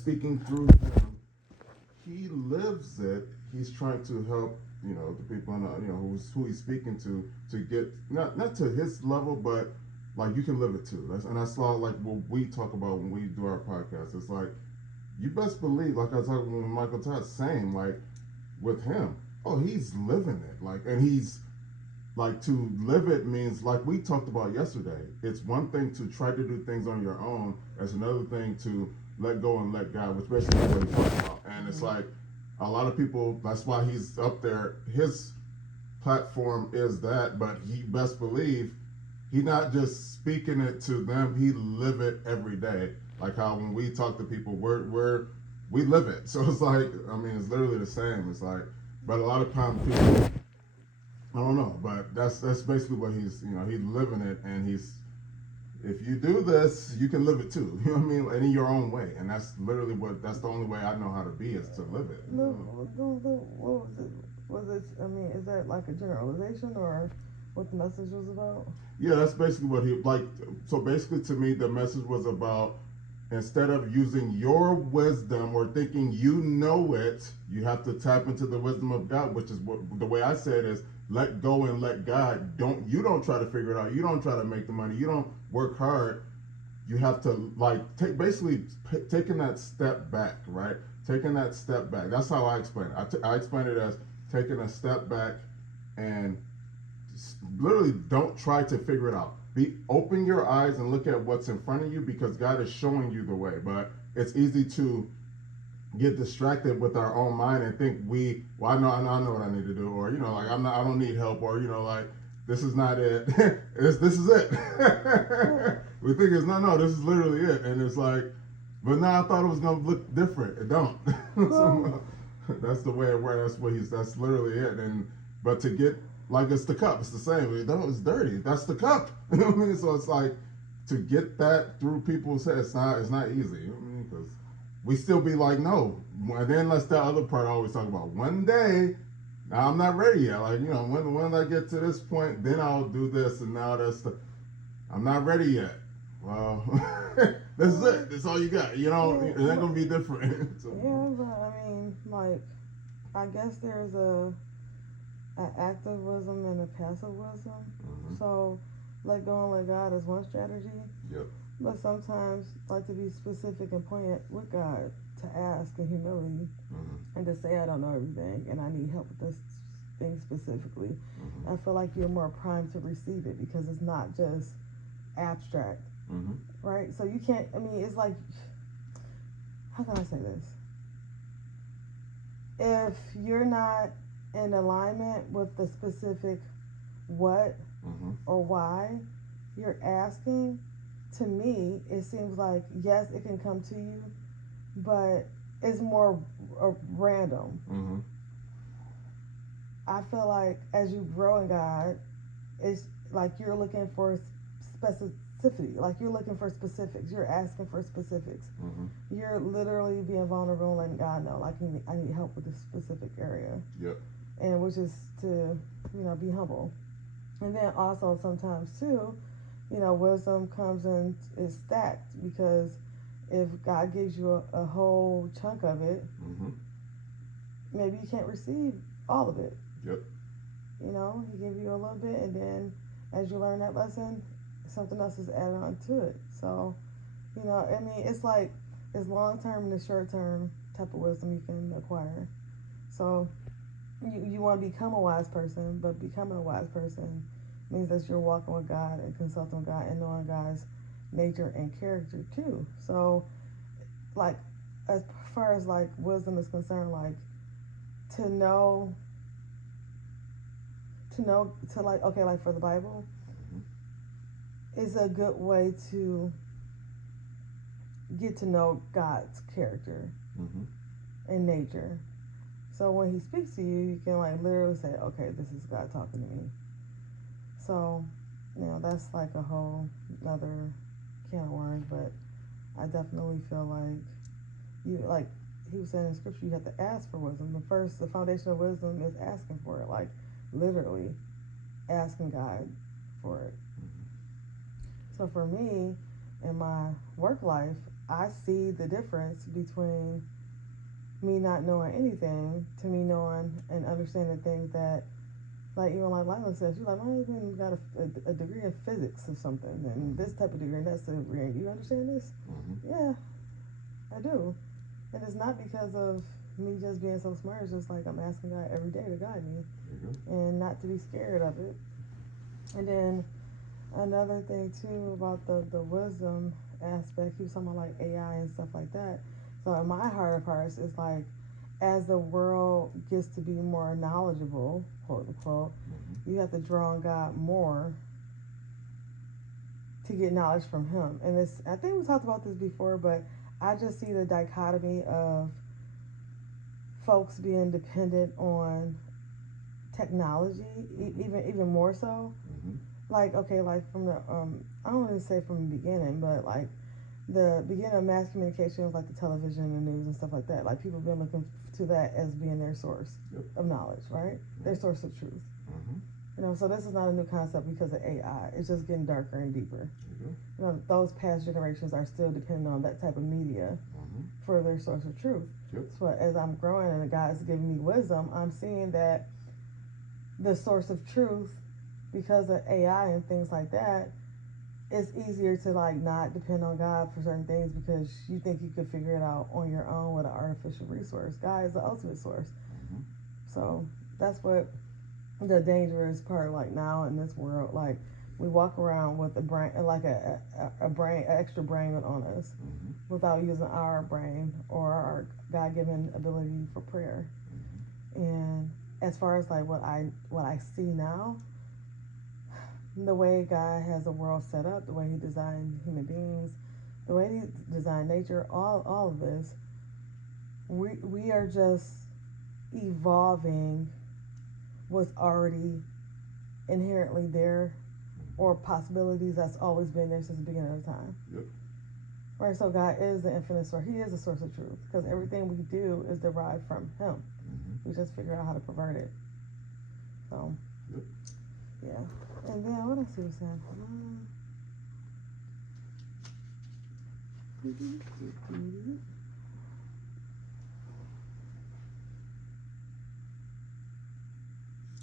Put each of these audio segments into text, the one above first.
speaking through him, he lives it. He's trying to help, the people, who he's speaking to get not to his level, but like you can live it too. That's all like what we talk about when we do our podcast. It's like you best believe, like I was talking with Michael Todd, same like with him. Oh, he's living it, like, and he's like to live it means like we talked about yesterday. It's one thing to try to do things on your own. It's another thing to let go and let God, which basically is what he talked about. And it's like a lot of people. That's why he's up there. His platform is that, but he best believe he not just speaking it to them. He live it every day. Like how when we talk to people, we live it. So it's like I mean, it's literally the same. It's like, but a lot of times people I don't know, but that's basically what he's living it, and he's if you do this, you can live it too. You know what I mean? And in your own way, and that's the only way I know how to be is to live it. No, what was it? Was it? I mean, is that like a generalization or what the message was about? Yeah, that's basically what he like. So basically, to me, the message was about instead of using your wisdom or thinking you know it, you have to tap into the wisdom of God, which is what the way I say it is let go and let God. Don't try to figure it out. You don't try to make the money. You don't work hard. You have to like take basically taking that step back, right? Taking that step back. That's how I explain it. I explain it as taking a step back and literally don't try to figure it out. Open your eyes and look at what's in front of you because God is showing you the way. But it's easy to get distracted with our own mind and think I know what I need to do, or like I don't need help, or like this is not it. this is it. We think it's no, this is literally it, and it's like, but now I thought it was gonna look different. It don't. So, that's the way it works. That's literally it. And but to get like it's the cup. It's the same. It's dirty. That's the cup. You know what I mean? So it's like to get that through people's heads. It's not easy. You know what I mean? Because we still be like, no. And then that's the other part I always talk about. One day, now I'm not ready yet. Like when I get to this point, then I'll do this. And now I'm not ready yet. Well, this is it. That's all you got. It ain't gonna be different. So, Yeah, but I mean, like, I guess there's an active wisdom and a passive wisdom. So, let go and let God is one strategy. Yep. But sometimes, like to be specific and poignant with God, to ask in humility, and to say I don't know everything and I need help with this thing specifically. I feel like you're more primed to receive it because it's not just abstract, right? So you can't. I mean, it's like, how can I say this? If you're not in alignment with the specific what or why you're asking, to me, it seems like yes, it can come to you, but it's more random. I feel like as you grow in God, it's like you're looking for specificity. Like you're looking for specifics. You're asking for specifics. You're literally being vulnerable and letting God know, like, I need help with this specific area. Yep. And which is to, be humble. And then also sometimes too, wisdom comes in is stacked because if God gives you a whole chunk of it, maybe you can't receive all of it. Yep. He gives you a little bit, and then as you learn that lesson, something else is added on to it. So, I mean, it's like it's long term and the short term type of wisdom you can acquire. So, you want to become a wise person, but becoming a wise person means that you're walking with God and consulting with God and knowing God's nature and character too. So, like, as far as like wisdom is concerned, like to know to like, okay, like for the Bible is a good way to get to know God's character and nature. So when he speaks to you, you can like literally say, okay, this is God talking to me. So, that's like a whole other can of worms, but I definitely feel like like he was saying in scripture, you have to ask for wisdom. The foundation of wisdom is asking for it, like literally asking God for it. So for me, in my work life, I see the difference between me not knowing anything to me knowing and understanding things that, like even like Lila says, she's like, my husband got a degree in physics or something, and this type of degree, and that's the degree. And you understand this? Yeah, I do. And it's not because of me just being so smart. It's just like I'm asking God every day to guide me, and not to be scared of it. And then another thing too about the wisdom aspect, he was talking about like AI and stuff like that. So in my heart of hearts, it's like as the world gets to be more knowledgeable, quote unquote, you have to draw on God more to get knowledge from Him. And it's, I think we talked about this before, but I just see the dichotomy of folks being dependent on technology, even more so. Like, okay, like from the I don't want to say from the beginning, but like the beginning of mass communication was like the television and the news and stuff like that. Like people have been looking to that as being their source of knowledge, right? Their source of truth. You know, so this is not a new concept because of AI. It's just getting darker and deeper. You know, those past generations are still dependent on that type of media for their source of truth. So as I'm growing and God's giving me wisdom, I'm seeing that the source of truth, because of AI and things like that, it's easier to like not depend on God for certain things because you think you could figure it out on your own with an artificial resource. God is the ultimate source. So that's what the dangerous part, like now in this world, like we walk around with a brain, like a brain, an extra brain on us, without using our brain or our God-given ability for prayer. And as far as like what I see now, the way God has the world set up, the way He designed human beings, the way He designed nature, all of this, we are just evolving what's already inherently there, or possibilities that's always been there since the beginning of time. Right, so God is the infinite source. He is the source of truth because everything we do is derived from Him. We just figure out how to pervert it. So, yeah. And then what else he was saying?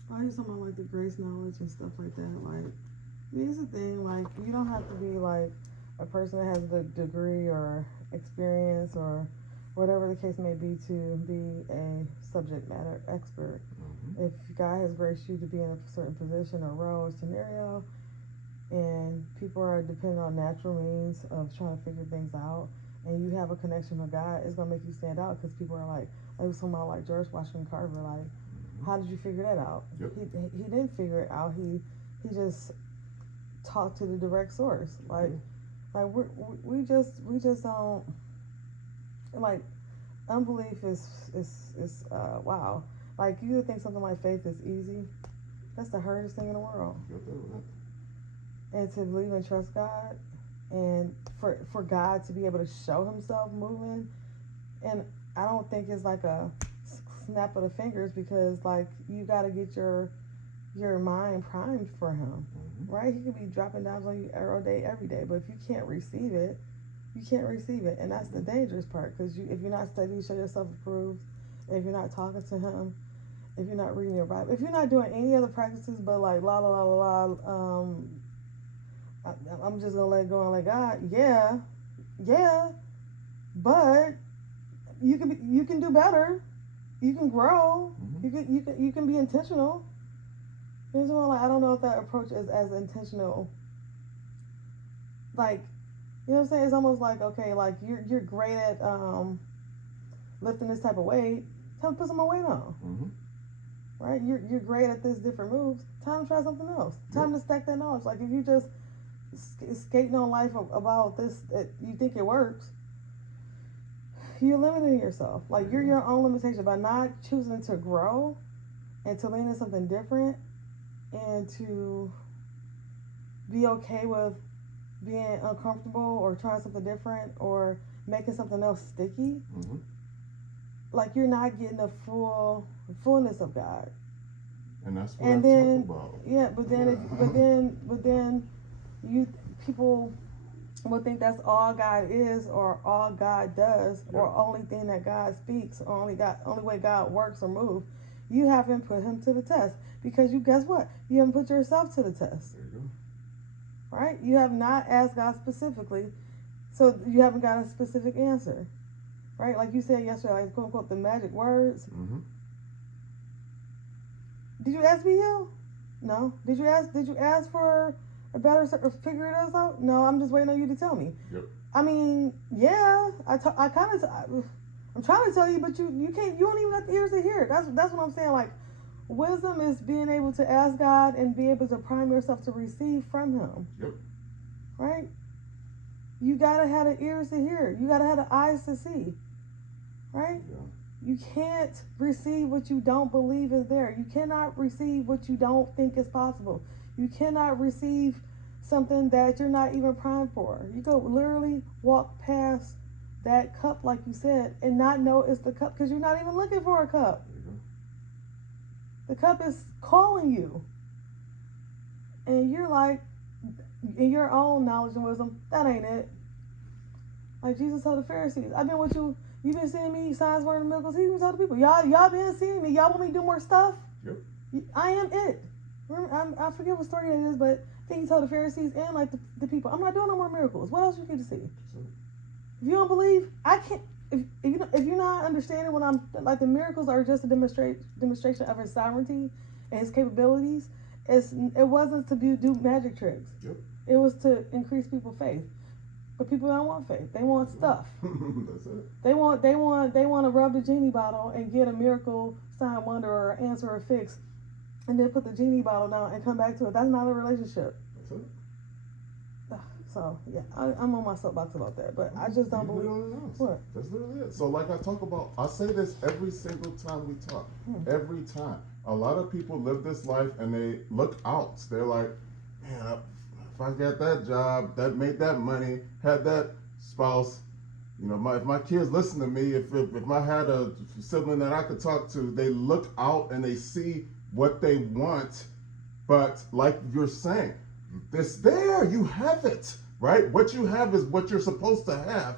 I was talking about like the grace knowledge and stuff like that. Like, here's the thing, like you don't have to be like a person that has the degree or experience or whatever the case may be to be a subject matter expert. If God has graced you to be in a certain position or role or scenario, and people are depending on natural means of trying to figure things out, and you have a connection with God, it's gonna make you stand out because people are like someone like George Washington Carver, like, how did you figure that out? He didn't figure it out. He just talked to the direct source. Like we just don't, like, unbelief is wow. Like, you think something like faith is easy? That's the hardest thing in the world. And to believe and trust God, and for God to be able to show Himself moving, and I don't think it's like a snap of the fingers, because like you got to get your mind primed for Him, right? He could be dropping dimes on you every day, but if you can't receive it, you can't receive it, and that's the dangerous part. Because if you're not studying, show yourself approved. If you're not talking to Him, if you're not reading your Bible, if you're not doing any other practices but like la la la la la, I'm just gonna let it go and let God. Yeah, but you can do better. You can grow. You can be intentional. You know, like, I don't know if that approach is as intentional. Like, you know what I'm saying? It's almost like, okay, like you're great at lifting this type of weight. Time to put some more weight on. Right? You're great at this different moves. Time to try something else. Time to stack that knowledge. Like, if you just skating on life about this, you think it works, you're limiting yourself. Like, you're your own limitation by not choosing to grow and to lean into something different and to be okay with being uncomfortable or trying something different or making something else sticky. Like, you're not getting the fullness of God. And that's what I talk about. Yeah, but then people will think that's all God is, or all God does, or only thing that God speaks, or only way God works or moves. You haven't put him to the test, because you, guess what? You haven't put yourself to the test. There you go. Right? You have not asked God specifically, so you haven't got a specific answer. Right? Like you said yesterday, like, quote unquote, the magic words. Mm-hmm. Did you ask me, Hill? No. Did you ask for a better figure this out? No. I'm just waiting on you to tell me. Yep. I mean, yeah. I'm trying to tell you, but you can't. You don't even have the ears to hear it. That's what I'm saying. Like, wisdom is being able to ask God and be able to prime yourself to receive from Him. Yep. Right. You gotta have the ears to hear. You gotta have the eyes to see. Right. Yeah. You can't receive what you don't believe is there. You cannot receive what you don't think is possible. You cannot receive something that you're not even primed for. You could literally walk past that cup, like you said, and not know it's the cup because you're not even looking for a cup. The cup is calling you. And you're like, in your own knowledge and wisdom, that ain't it. Like Jesus told the Pharisees, I've been with you. You've been seeing me, signs, wonders, and miracles. He even told the people, y'all been seeing me. Y'all want me to do more stuff? Yep. I am it. I forget what story that is, but I think he told the Pharisees and like the people, I'm not doing no more miracles. What else you need to see? If you don't believe, I can't. If you're not understanding what I'm like, the miracles are just a demonstration of His sovereignty and His capabilities. It wasn't to do magic tricks. Yep. It was to increase people's faith. But people don't want faith. They want stuff. That's it. They want to rub the genie bottle and get a miracle, sign, wonder, or answer or fix, and then put the genie bottle down and come back to it. That's not a relationship. That's it. So yeah, I'm on my soapbox about that, but I just don't believe. What? That's literally it. So like I talk about, I say this every single time we talk. Every time. A lot of people live this life and they look out. They're like, man, if I got that job, that made that money, had that spouse, you know, if my kids listen to me, if I had a sibling that I could talk to, they look out and they see what they want. But like you're saying, it's there, you have it, right? What you have is what you're supposed to have.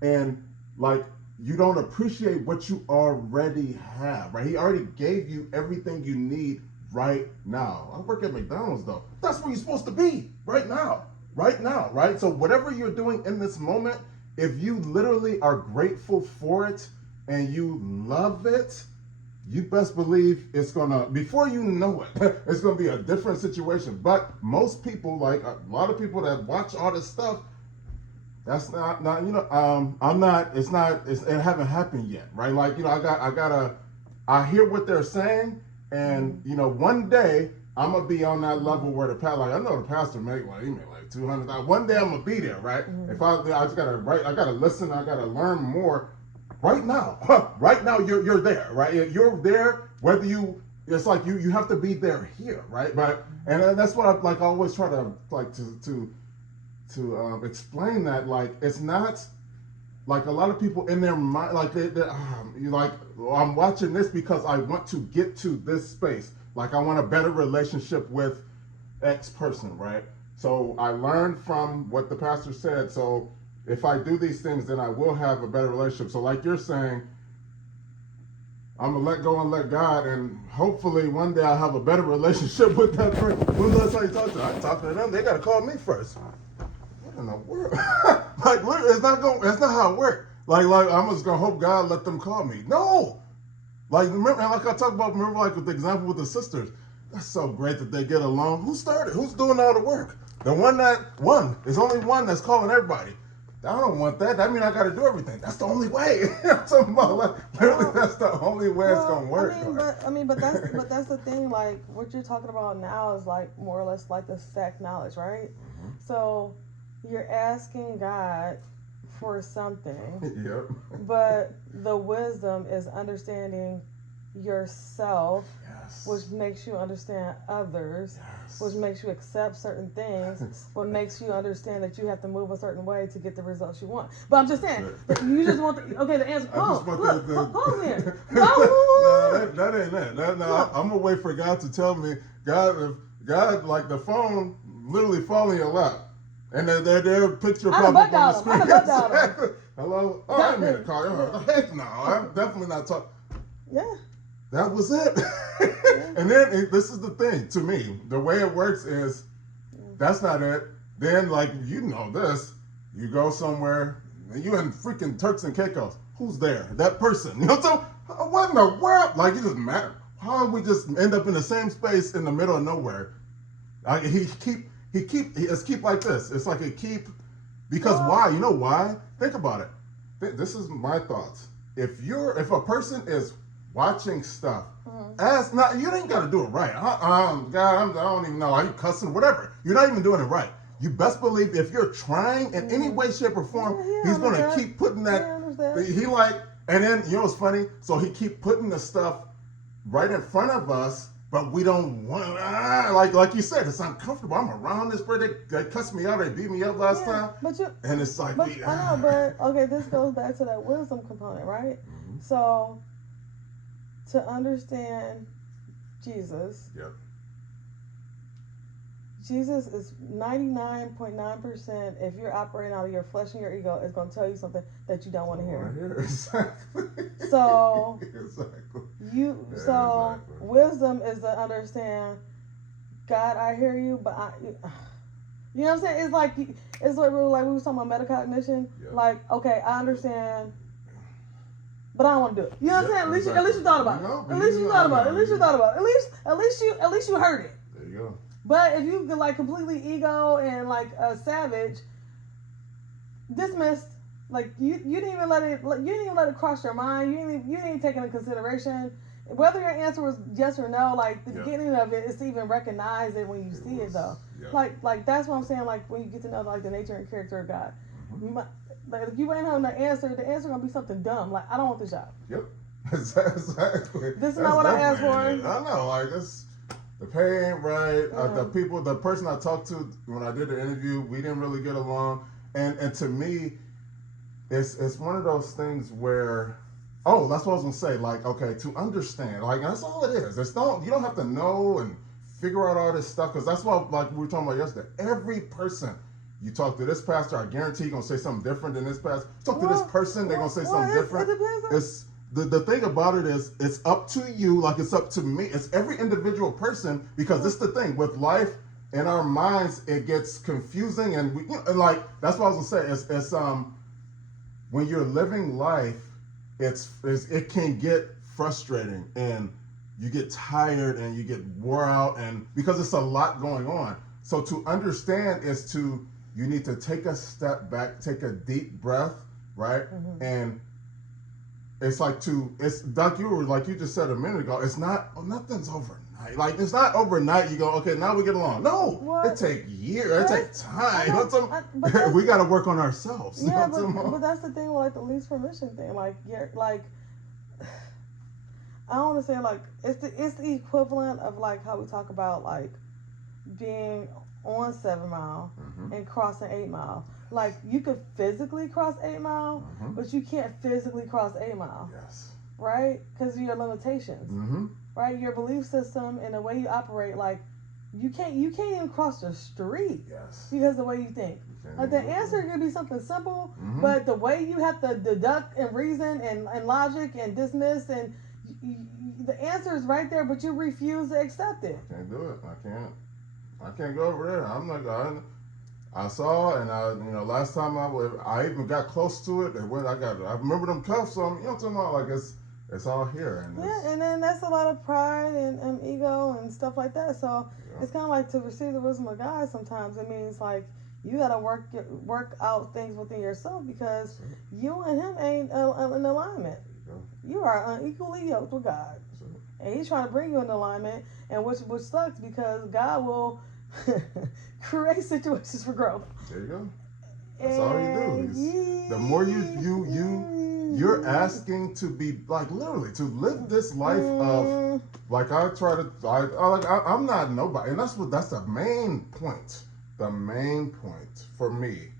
And like, you don't appreciate what you already have, right? He already gave you everything you need right now. I work at McDonald's though. That's where you're supposed to be right now, right? So whatever you're doing in this moment, if you literally are grateful for it and you love it, you best believe it's gonna, before you know it, it's gonna be a different situation. But most people, like a lot of people that watch all this stuff, that's not you know, it haven't happened yet, right? Like, you know, I hear what they're saying, and you know, one day I'm gonna be on that level where the pastor, like I know the pastor he made like $200. One day I'm gonna be there, right? If I just gotta I gotta listen, I gotta learn more. Right now, you're there, right? You're there, whether it's like you have to be there here, right? But and that's what I always try to to explain that, like, it's not like a lot of people in their mind, like you're like, well, I'm watching this because I want to get to this space, like I want a better relationship with X person, right? So I learned from what the pastor said, so if I do these things, then I will have a better relationship. So like you're saying, I'm going to let go and let God, and hopefully one day I'll have a better relationship with that person. When the last time you talk to them? I talk to them, they got to call me first. What in the world? Like, it's not how it works. Like I'm just going to hope God let them call me. No! Like, remember, like I talked about, like with the example with the sisters. That's so great that they get along. Who started? Who's doing all the work? The one. There's only one that's calling everybody. I don't want that. That means I got to do everything. That's the only way. I'm talking about, like, literally, that's the only way it's gonna work. But that's the thing. Like, what you're talking about now is like more or less like the stack knowledge, right? Mm-hmm. So you're asking God for something. Yep. But the wisdom is understanding yourself, yes, which makes you understand others, yes, which makes you accept certain things, what makes you understand that you have to move a certain way to get the results you want. But I'm just saying, you just want the answer. Hold there. No, that ain't that. I'm gonna wait for God to tell me. God, like the phone literally fall in your lap, And their picture I'd have pop up bugged on the out him. screen. I'd have bugged out him. Exactly. Hello? Oh, I made a call. Oh, heck no. I'm definitely not talking. Yeah. That was it. And then this is the thing to me. The way it works is that's not it. Then, like, you know this. You go somewhere, and you in freaking Turks and Caicos. Who's there? That person. You know what I'm saying? What in the world? Like, it doesn't matter. How we just end up in the same space in the middle of nowhere? It's keep like this. It's like a keep. Because why? You know why? Think about it. This is my thoughts. If a person is watching stuff, you ain't got to do it right. God, I don't even know. Are you cussing? Whatever. You're not even doing it right. You best believe if you're trying in any way, shape, or form, he's going to keep putting that. And then, you know what's funny? So he keep putting the stuff right in front of us, but we don't want, like you said, it's uncomfortable. I'm around this person. They cussed me out. They beat me up last time. And it's like, I know, but okay, this goes back to that wisdom component, right? Mm-hmm. So, to understand Jesus, Jesus is 99.9%. If you're operating out of your flesh and your ego, is going to tell you something that you don't want to hear. Exactly. So exactly. Wisdom is to understand. God, I hear you, but you know what I'm saying? It's like we were talking about metacognition. Yeah. Like, okay, I understand, but I don't want to do it. You know what I'm saying? At least you thought about it. At least you thought about it. At least you thought about it. At least you heard it. There you go. But if you like completely ego and like a savage, dismissed, like you didn't even let it cross your mind. You didn't even take into consideration whether your answer was yes or no. Like the beginning of it is to even recognize it when you see it though. Yep. Like that's what I'm saying. Like when you get to know like the nature and character of God, like if you ain't having the answer gonna be something dumb. Like I don't want this job. Yep. Exactly. This is not what I asked for. I know. Like this. The pay ain't right. The person I talked to when I did the interview, we didn't really get along. And to me, it's one of those things where, that's what I was gonna say. Like, okay, to understand, like that's all it is. You don't have to know and figure out all this stuff because that's what like we were talking about yesterday. Every person you talk to, this pastor, I guarantee you're gonna say something different than this pastor. Talk to this person, they're gonna say something different. The thing about it is, it's up to you, like it's up to me. It's every individual person because it's the thing with life in our minds, it gets confusing and like that's what I was gonna say. It's when you're living life, it can get frustrating and you get tired and you get wore out and because it's a lot going on. So to understand you need to take a step back, take a deep breath, right, and it's like you just said a minute ago, it's not, nothing's overnight. Like, it's not overnight you go, okay, now we get along. No, it takes years, it takes time. We got to work on ourselves. Yeah, but that's the thing with, like, the least permission thing. Like, I don't want to say, like, it's the equivalent of, like, how we talk about, like, being on 7 Mile and crossing 8 Mile. Like, you could physically cross 8 Mile, but you can't physically cross 8 Mile. Yes. Right? Because of your limitations. Right? Your belief system and the way you operate, like, you can't even cross the street. Yes. Because of the way you think. Like, the answer could be something simple, but the way you have to deduct and reason and logic and dismiss and the answer is right there, but you refuse to accept it. I can't do it. I can't go over there. I'm not going. I saw, and last time I even got close to it. I remember them cuffs on. You know what I'm talking about? Like it's all here. And then that's a lot of pride and ego and stuff like that. So it's kind of like to receive the wisdom of God. Sometimes it means like you got to work out things within yourself because you and Him ain't in alignment. You are unequally yoked with God, and He's trying to bring you in alignment, and which sucks because God will create situations for growth. There you go. That's all you do. The more you're asking to be like literally to live this life of like I'm not nobody, and that's the main point. The main point for me.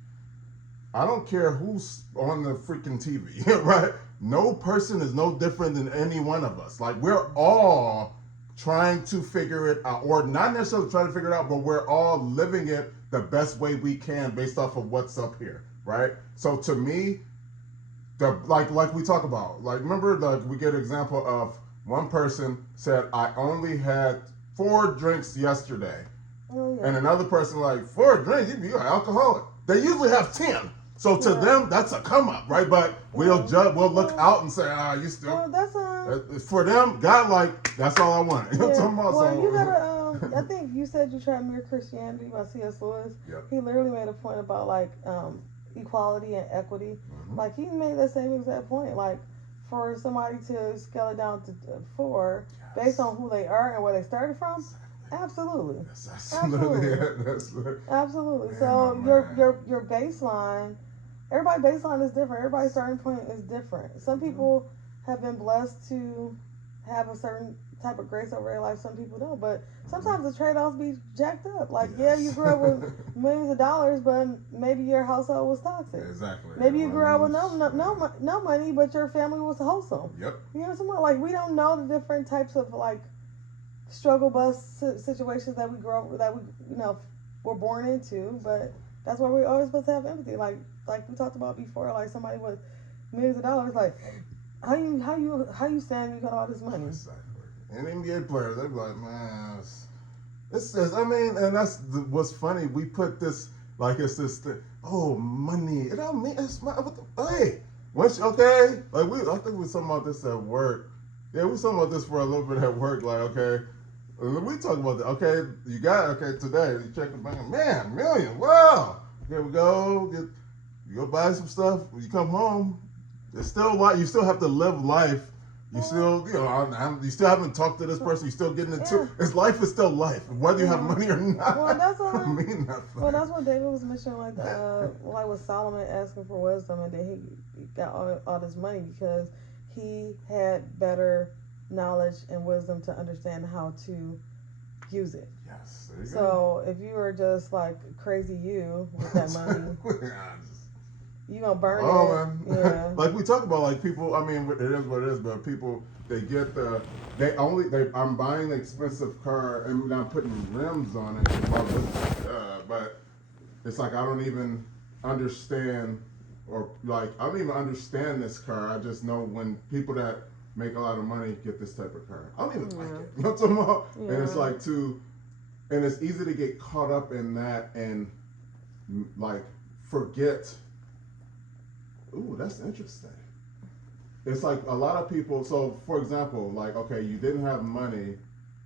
I don't care who's on the freaking TV, right? No person is no different than any one of us. Like we're all trying to figure it out, or not necessarily trying to figure it out, but we're all living it the best way we can based off of what's up here, right? So to me, like we talk about, like remember we get an example of one person said I only had 4 drinks yesterday, and another person like 4 drinks, you're an alcoholic. They usually have 10. So to them, that's a come up, right? But we'll look out and say, you still. Well, that's for them, God, like that's all I wanted. You know what I'm talking about? Well, you gotta. I think you said you tried Mere Christianity by C.S. Lewis. Yep. He literally made a point about like equality and equity. Mm-hmm. Like he made the same exact point. Like for somebody to scale it down to 4 based on who they are and where they started from. Absolutely. Absolutely. Man, So your baseline, everybody's baseline is different. Everybody's starting point is different. Some people have been blessed to have a certain type of grace over their life. Some people don't. But sometimes the trade-offs be jacked up. Like you grew up with millions of dollars, but maybe your household was toxic. Exactly. Maybe you grew up with no money, but your family was wholesome. Yep. You know what I'm saying? Like we don't know the different types of like struggle bus situations that we grow up, that we were born into, but that's why we're always supposed to have empathy. Like we talked about before, like somebody with millions of dollars, like how you saying you got all this money? Exactly. And NBA players, they be like, man, it's just, I mean, and that's what's funny. We put this like it's this thing. Oh, money. It don't mean it's my. Hey, once okay, like I think we were talking about this at work. Yeah, we were talking about this for a little bit at work. Like, okay. We talk about that. Okay, you got it. Okay, today you check the bank. Man, million. Wow. Here we go. You go buy some stuff. When you come home, it's still like you still have to live life. You still, you still haven't talked to this person. You still getting into it's life is still life, whether you have money or not. Well, that's what I mean nothing. Well, that's what David was mentioning, like with Solomon asking for wisdom, and then he got all this money because he had better knowledge and wisdom to understand how to use it. Yes. There you so go. If you were just like crazy with that money, you gonna burn it. Man. Yeah. Like we talk about, like people. I mean, it is what it is. But people, they get I'm buying an expensive car and I'm putting rims on it. But it's like I don't even understand, or like I don't even understand this car. I just know when people that make a lot of money get this type of car. I don't even like it. You know what I'm talking about? Yeah. And it's like and it's easy to get caught up in that and like forget. Ooh, that's interesting. It's like a lot of people. So, for example, like okay, you didn't have money,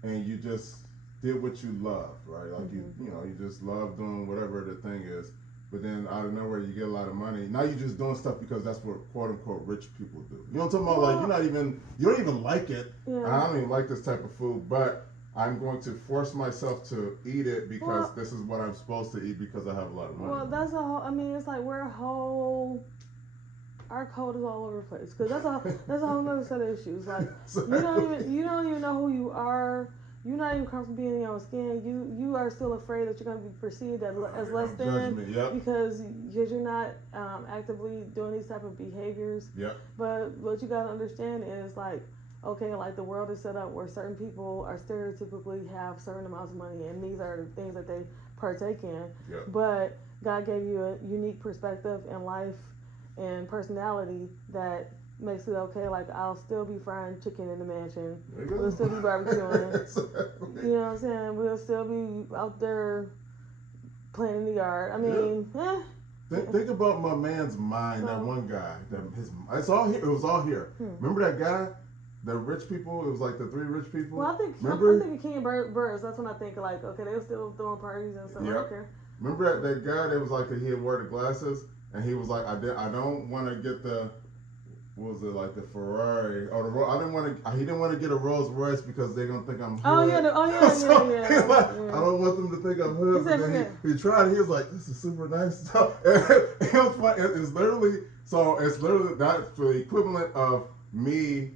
and you just did what you love, right? Like you just love doing whatever the thing is. But then out of nowhere, you get a lot of money. Now you're just doing stuff because that's what quote unquote rich people do. You know what I'm talking about? Like you don't even like it. Yeah. I don't even like this type of food, but I'm going to force myself to eat it because this is what I'm supposed to eat because I have a lot of money. Well, that's a whole. I mean, it's like our code is all over the place because that's a whole other set of issues. Like you don't even know who you are. You're not even comfortable being in your own skin. You are still afraid that you're going to be perceived as less than because you're not actively doing these type of behaviors. Yep. But what you got to understand is like, okay, like the world is set up where certain people are stereotypically have certain amounts of money, and these are the things that they partake in. Yep. But God gave you a unique perspective in life and personality that makes it okay. Like I'll still be frying chicken in the mansion. We'll still be barbecuing. You know what I'm saying? We'll still be out there playing in the yard. I mean, Think about my man's mind. That one guy. It's all here. It was all here. Remember that guy? The rich people. It was like the 3 rich people. Well, I'm thinking King Burrs. That's when I think like, okay, they were still throwing parties and stuff. Yep. Okay. Remember that guy that was like he had wore the glasses and he was like, I don't want to get the. What was it, like the Ferrari or the? He didn't want to get a Rolls Royce because they're gonna think I'm hood. Yeah. I don't want them to think I'm hood. But then he tried. He was like, "This is super nice stuff." It was funny. It's literally that's the equivalent of me.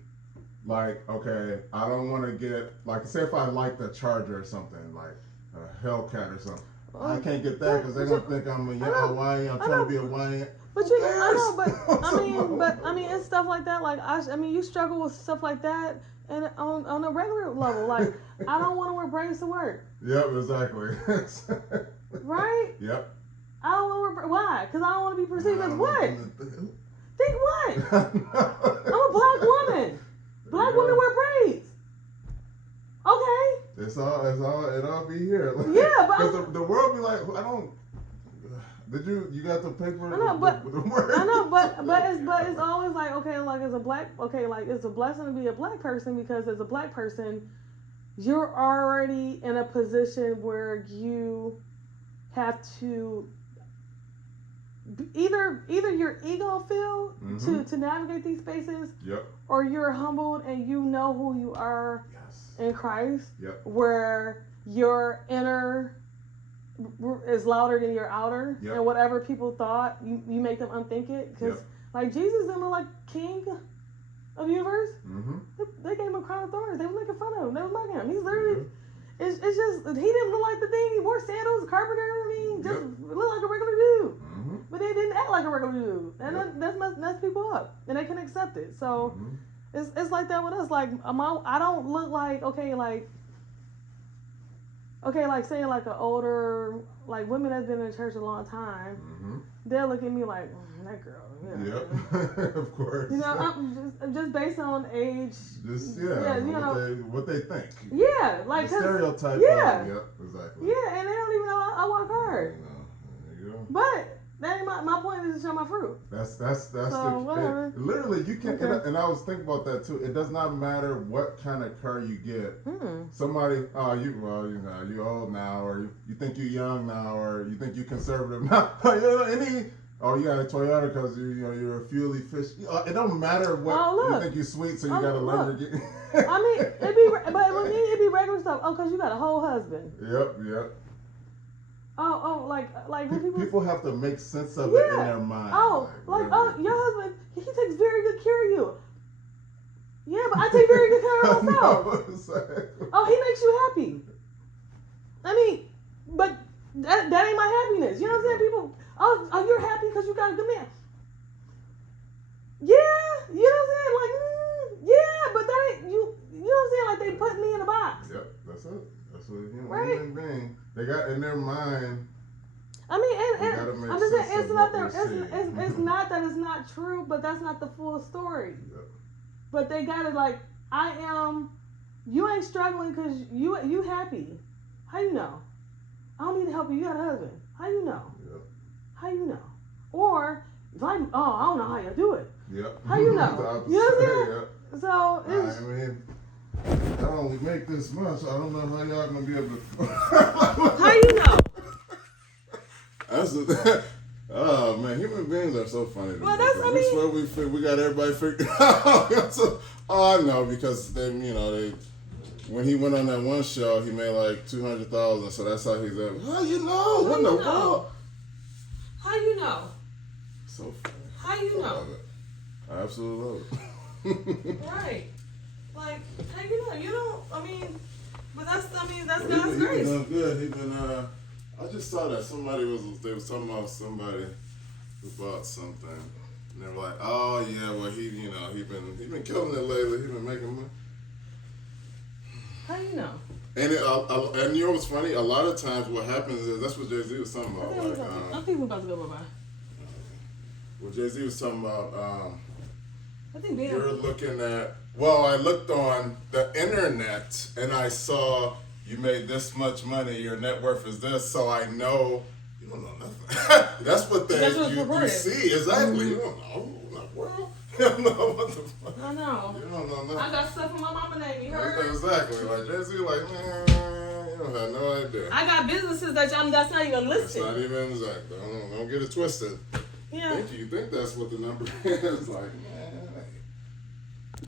Like, okay, I don't want to get like say if I like the Charger or something like a Hellcat or something. I can't get that because they're gonna think I'm a Hawaiian. I'm trying to be a Hawaiian. But I mean, it's stuff like that. Like I mean, you struggle with stuff like that, and on a regular level. Like I don't want to wear braids to work. Yep, exactly. Right? Yep. I don't want to wear why? Because I don't want to be perceived as what? Think what? I'm a black woman. Black women wear braids. Okay. It all be here. Yeah, but because the world be like, I don't. Did you got the paper? I know, but with the word? I know, but it's always like, okay, like as a black, okay, like it's a blessing to be a black person, because as a black person, you're already in a position where you have to either your ego feel to navigate these spaces, yep, or you're humbled and you know who you are in Christ, yep, where your inner is louder than your outer, yep, and whatever people thought, you make them unthink it, because like Jesus didn't look like king of the universe. They gave him a crown of thorns. They were making fun of him. They were mocking him. He's literally it's just he didn't look like the thing. He wore sandals, carpenter. I mean, just looked like a regular dude. But they didn't act like a regular dude, and that messed people up, and they couldn't accept it. So it's like that with us. Like I don't look like like saying like an older, like women that's been in the church a long time, they'll look at me like that girl. Yeah. Yep, of course. You know, I'm just based on age. Just what they think. Yeah, like the stereotype. Yeah. Yep, exactly. Yeah, and they don't even know I work hard. There you go. But that ain't my point is to show my fruit. That's whatever. Literally, you can. And I was thinking about that too. It does not matter what kind of car you get. Somebody, you old now, or you think you're young now, or you think you're conservative now. You got a Toyota because you're a fuel efficient. It don't matter what you think you're sweet, so you got a Lamborghini. I mean, but with me it'd be regular stuff. Oh, because you got a whole husband. Yep. Oh, like when people have to make sense of it in their mind. Your husband, he takes very good care of you. Yeah, but I take very good care of myself. Oh, he makes you happy. I mean, but that ain't my happiness. You know what I'm saying? People, you're happy because you got a good man. Yeah, you know what I'm saying? Like, yeah, but that ain't you. You know what I'm saying? Like they put me in a box. Yep, that's it. That's what human being. They got in their mind. I mean, and I'm just saying, it's not that it's not true, but that's not the full story. Yep. But they got it like, you ain't struggling because you happy. How you know? I don't need to help you. You got a husband. How you know? Yep. How you know? Or if I don't know how you do it. Yep. How you know? You know what I'm saying? Yep. So it's. I mean, I only make this much. I don't know how y'all gonna be able to. How you know? Oh man, human beings are so funny. Well, we swear we got everybody figured out. I know because they when he went on that one show, he made like 200,000. So that's how he's at. How you know? What in the world? How you know? So funny. How you know? I absolutely love it. Right. Like, how you know? You don't. I mean, but that's God's grace. He's been good. He's been. I just saw that they was talking about somebody who bought something, and they were like, "Oh yeah, well he been killing it lately. He been making money." How you know? And you know what's funny? A lot of times, what happens is that's what Jay-Z was talking about. I think we're about to go bye-bye. What Jay-Z was talking about. I think you're looking at. Well, I looked on the internet and I saw you made this much money. Your net worth is this, so I know you don't know nothing. That's what you see exactly. You don't know the world. You don't know what the fuck. I know. You don't know nothing. I got stuff from my mama name. You heard? Exactly. Like Jay-Z, like man, you don't have no idea. I got businesses that's not even listed. It's not even exact. Don't get it twisted. Yeah. You think that's what the number is? Like, man.